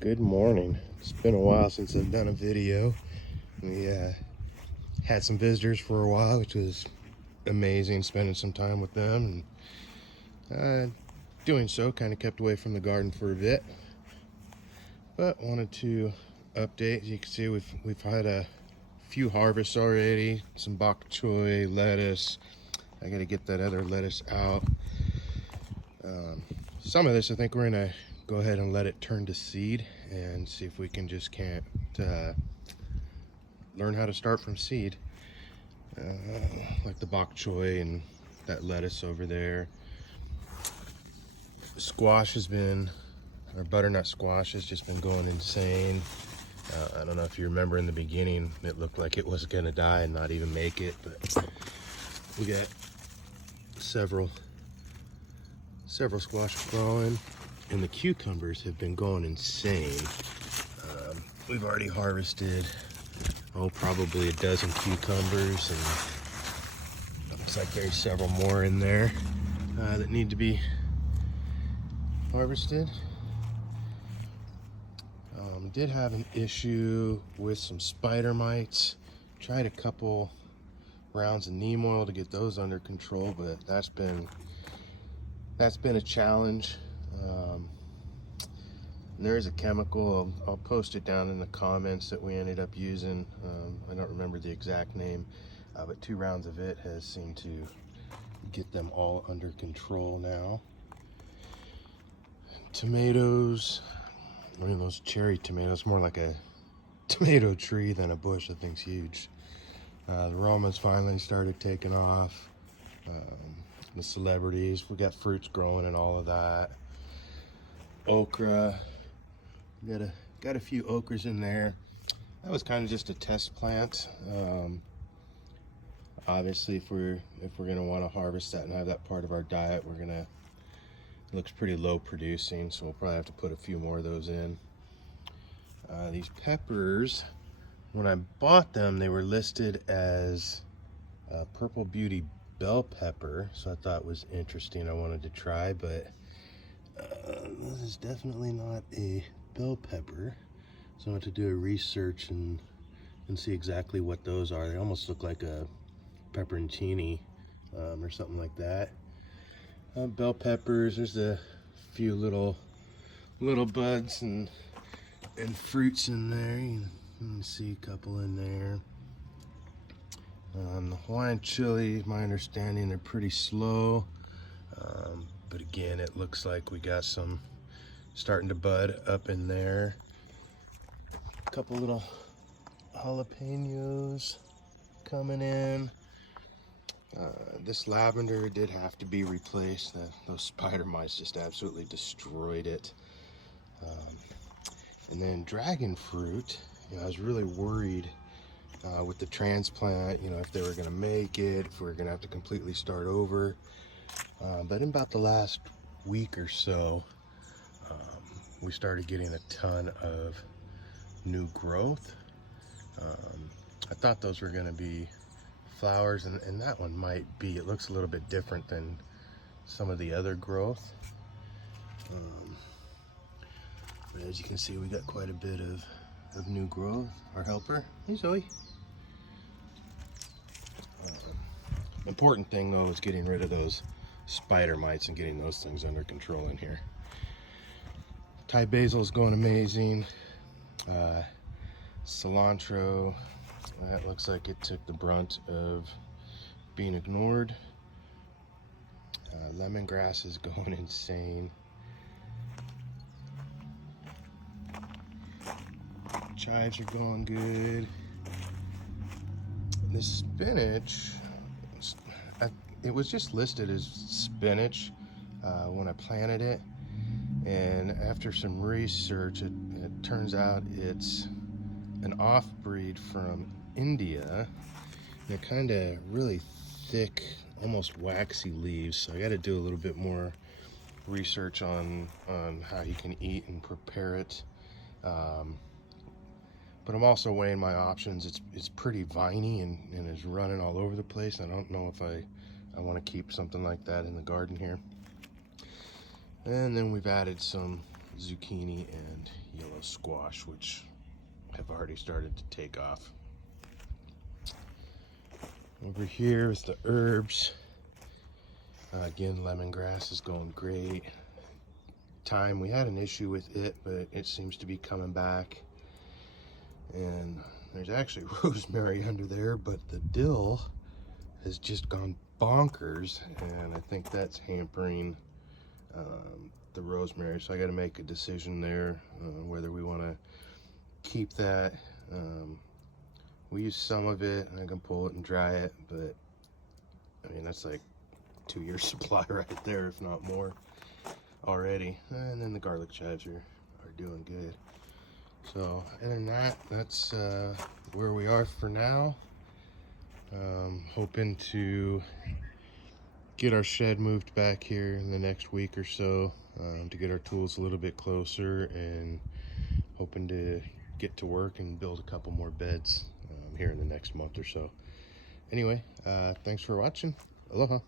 Good morning. It's been a while since I've done a video. We had some visitors for a while, which was amazing, spending some time with them, and doing so kind of kept away from the garden for a bit, but wanted to update. As you can see, we've had a few harvests already, some bok choy, lettuce. I got to get that other lettuce out. Some of this I think we're gonna go ahead and let it turn to seed and see if we can just learn how to start from seed, like the bok choy and that lettuce over there. Squash has been, or butternut squash has just been going insane. I don't know if you remember in the beginning, it looked like it was gonna die and not even make it, but we got several squash growing, and the cucumbers have been going insane. We've already harvested, probably a dozen cucumbers, and looks like there's several more in there that need to be harvested. Did have an issue with some spider mites. Tried a couple rounds of neem oil to get those under control, but that's been a challenge. There is a chemical, I'll post it down in the comments, that we ended up using. I don't remember the exact name, but 2 rounds of it has seemed to get them all under control now. Tomatoes, one of those cherry tomatoes, more like a tomato tree than a bush. That thing's huge. The Romas finally started taking off. The celebrities, we got fruits growing and all of that. Okra, got a few okras in there. That was kind of just a test plant. Obviously, if we're gonna want to harvest that and have that part of our diet, it looks pretty low producing, so we'll probably have to put a few more of those in. These peppers, when I bought them, they were listed as Purple Beauty bell pepper, so I thought it was interesting. I wanted to try, but this is definitely not a bell pepper, so I want to do a research and see exactly what those are. They almost look like a pepperoncini or something like that. Bell peppers, there's a few little buds and fruits in there. You can see a couple in there. The Hawaiian chili, my understanding, they're pretty slow, but again, it looks like we got some starting to bud up in there. A couple little jalapenos coming in. This lavender did have to be replaced. Those spider mites just absolutely destroyed it. And then dragon fruit, I was really worried with the transplant, if they were going to make it, if we were going to have to completely start over. But in about the last week or so, we started getting a ton of new growth. I thought those were going to be flowers, and that one might be. It looks a little bit different than some of the other growth. But as you can see, we got quite a bit of new growth. Our helper, hey Zoe. Important thing though is getting rid of those spider mites and getting those things under control in here. Thai basil is going amazing. Cilantro, that looks like it took the brunt of being ignored. Lemongrass is going insane. Chives are going good. This spinach, it was just listed as spinach when I planted it, and after some research, it turns out it's an off-breed from India. They're kind of really thick, almost waxy leaves, so I got to do a little bit more research on how you can eat and prepare it. But I'm also weighing my options. It's pretty viney and is running all over the place. I don't know if I want to keep something like that in the garden here. And then we've added some zucchini and yellow of squash, which have already started to take off. Over here is the herbs. Again, lemongrass is going great. Thyme, we had an issue with it, but it seems to be coming back. And there's actually rosemary under there, but the dill has just gone bonkers, and I think that's hampering the rosemary. So I got to make a decision there whether we want to keep that. We use some of it, and I can pull it and dry it, but I mean, that's like 2 years supply right there, if not more already. And then the garlic chives are doing good. So other than that, that's where we are for now. Hoping to get our shed moved back here in the next week or so, to get our tools a little bit closer, and hoping to get to work and build a couple more beds here in the next month or so. Anyway, thanks for watching. Aloha.